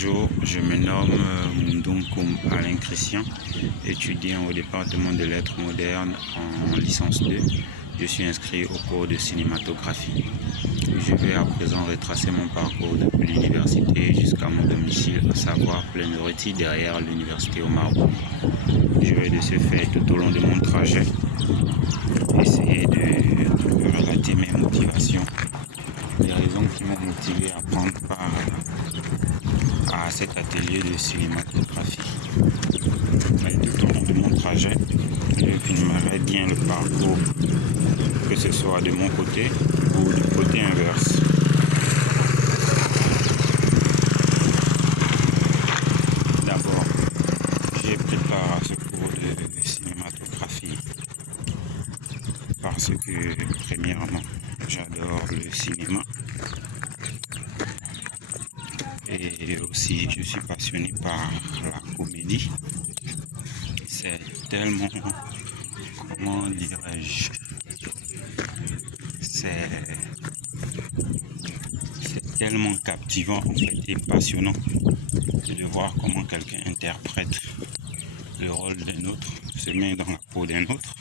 Bonjour, je me nomme Mundunkum Alain Christian, étudiant au département de lettres modernes en licence 2. Je suis inscrit au cours de cinématographie. Je vais à présent retracer mon parcours depuis l'université jusqu'à mon domicile, à savoir Plaine-Rôti, derrière l'université au Maroc. Je vais de ce fait, tout au long de mon trajet, essayer de relater mes motivations, les raisons qui m'ont motivé à prendre part à cet atelier de cinématographie. Mais tout au long de mon trajet, je filmerai bien le parcours, que ce soit de mon côté ou du côté inverse. D'abord, j'ai pris part à ce cours de cinématographie parce que, premièrement, j'adore le cinéma. Et aussi, je suis passionné par la comédie. C'est tellement, comment dirais-je, c'est tellement captivant en fait et passionnant de voir comment quelqu'un interprète le rôle d'un autre, se met dans la peau d'un autre.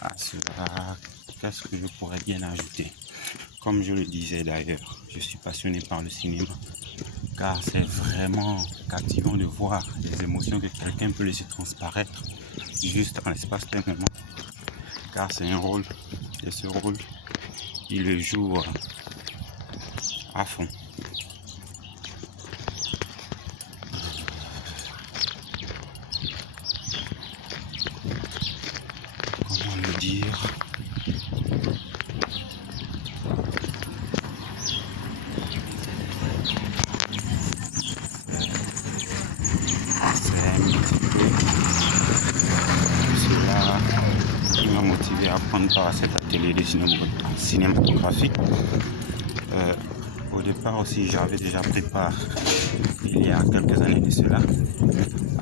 À cela, qu'est-ce que je pourrais bien ajouter? Comme je le disais d'ailleurs, je suis passionné par le cinéma, car c'est vraiment captivant de voir les émotions que quelqu'un peut laisser transparaître juste en l'espace d'un moment, car c'est un rôle, et ce rôle, il le joue à fond. Comment le dire? C'est un petit peu cela qui m'a motivé à prendre part à cet atelier de cinématographie. Au départ aussi, j'avais déjà pris part, il y a quelques années de cela,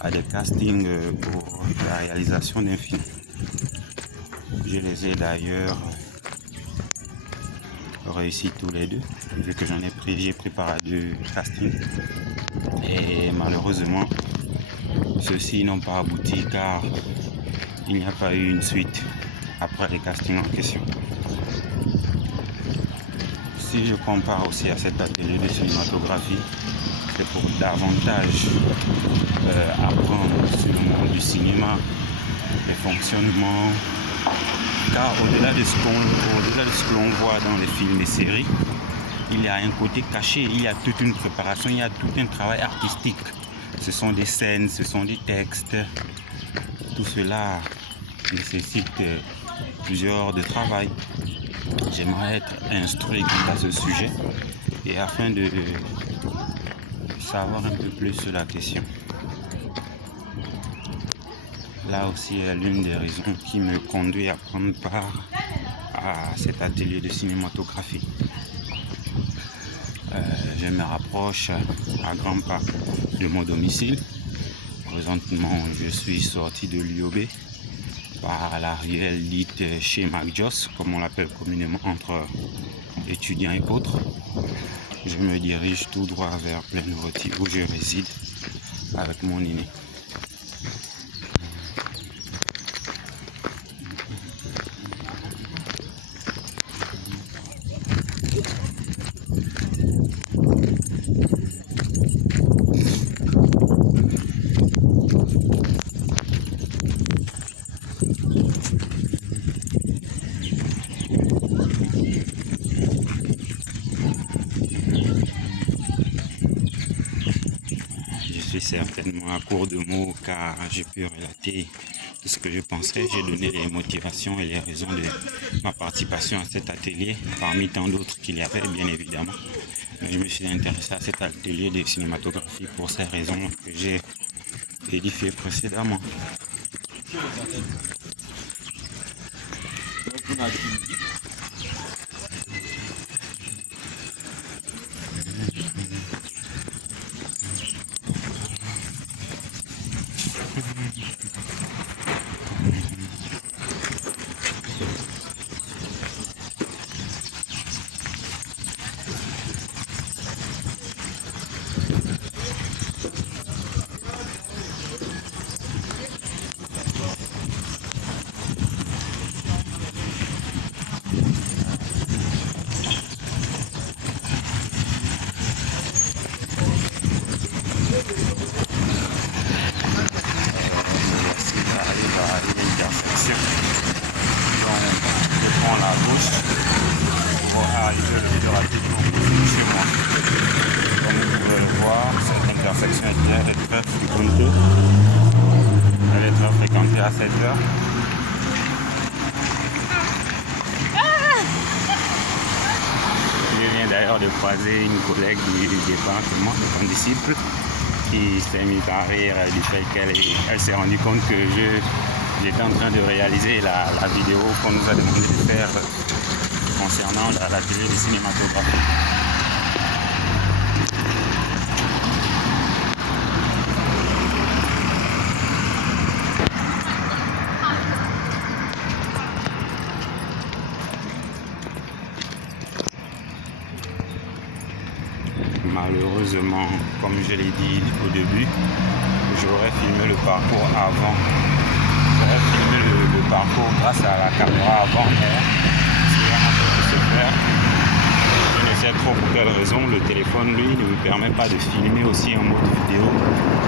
à des castings pour la réalisation d'un film. Je les ai d'ailleurs réussi tous les deux, vu que j'ai pris part à 2 castings. Et malheureusement, ceux-ci n'ont pas abouti car il n'y a pas eu une suite après les castings en question. Si je compare aussi à cet atelier de cinématographie, c'est pour davantage apprendre sur le monde du cinéma, les fonctionnements, car au-delà de ce que l'on voit dans les films et séries, il y a un côté caché, il y a toute une préparation, il y a tout un travail artistique. Ce sont des scènes, ce sont des textes, tout cela nécessite plusieurs heures de travail. J'aimerais être instruit quant à ce sujet et afin de savoir un peu plus sur la question. Là aussi est l'une des raisons qui me conduit à prendre part à cet atelier de cinématographie. Je me rapproche à grands pas de mon domicile. Présentement, je suis sorti de l'UOB par la ruelle dite chez McJoss, comme on l'appelle communément entre étudiants et autres. Je me dirige tout droit vers Plaine-Rôti où je réside avec mon aîné. Je suis certainement à court de mots car j'ai pu relater tout ce que je pensais. J'ai donné les motivations et les raisons de ma participation à cet atelier, parmi tant d'autres qu'il y avait bien évidemment. Mais je me suis intéressé à cet atelier de cinématographie pour ces raisons que j'ai édifiées précédemment. À gauche pour arriver le plus rapidement possible chez moi. Comme vous pouvez le voir, cette intersection est très fréquentée. Elle est très fréquentée à 7 heures. Je viens d'ailleurs de croiser une collègue du département, de condisciple, qui s'est mise à rire du fait qu'elle s'est rendue compte que j'étais en train de réaliser la vidéo qu'on nous a demandé de faire concernant l'atelier de cinématographie. Malheureusement, comme je l'ai dit au début, j'aurais filmé le parcours avant. J'aurais filmé le parcours grâce à la caméra avant, mais c'est vraiment de se faire. Je ne sais trop pour quelle raison le téléphone, lui, ne me permet pas de filmer aussi en mode vidéo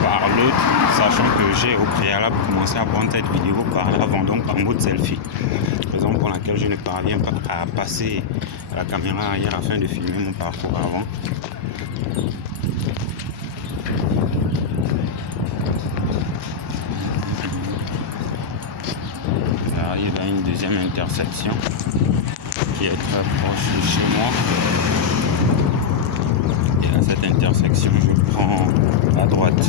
par l'autre, sachant que j'ai au préalable commencé à prendre cette vidéo par l'avant, donc en mode selfie. Raison pour laquelle je ne parviens pas à passer la caméra arrière afin de filmer mon parcours avant. J'arrive à une deuxième intersection qui est très proche de chez moi. Et à cette intersection, je prends à droite.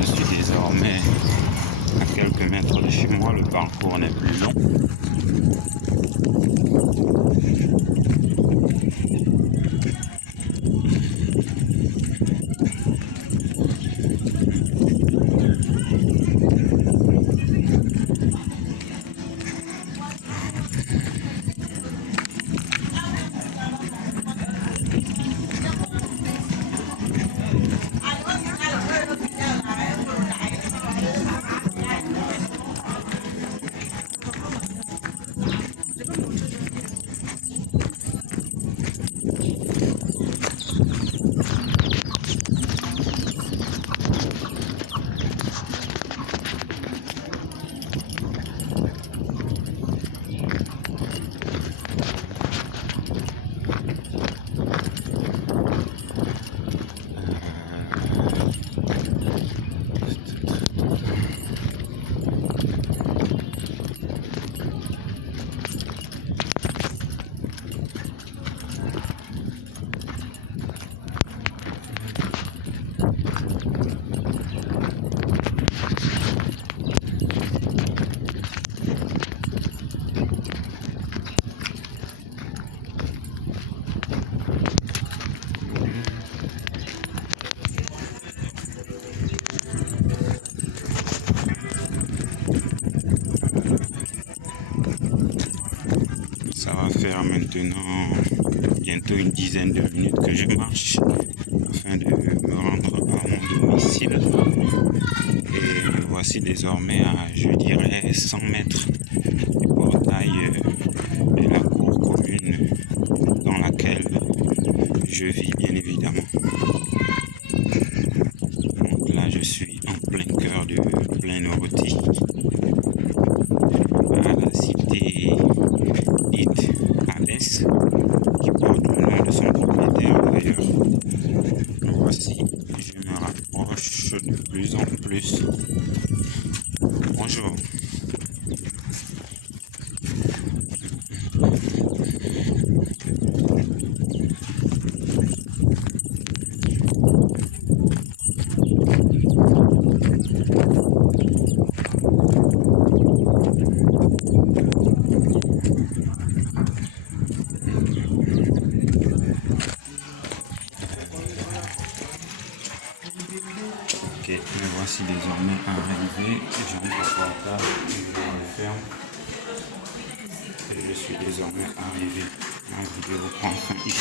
Je suis désormais à quelques mètres de chez moi. Le parcours n'est plus long. Ça va faire maintenant bientôt une dizaine de minutes que je marche afin de me rendre à mon domicile. Et me voici désormais à, je dirais, 100 mètres du portail de la cour commune dans laquelle je vis, bien évidemment. Donc là, je suis en plein cœur de Plaine-Rôti, à la cité dite Alès, qui porte le nom de son propriétaire d'ailleurs. Donc voici, je me rapproche de plus en plus. Bonjour. Ok, me voici désormais arrivé. J'arrive à portable, je le ferme. Et je suis désormais arrivé. La vidéo prend fin ici.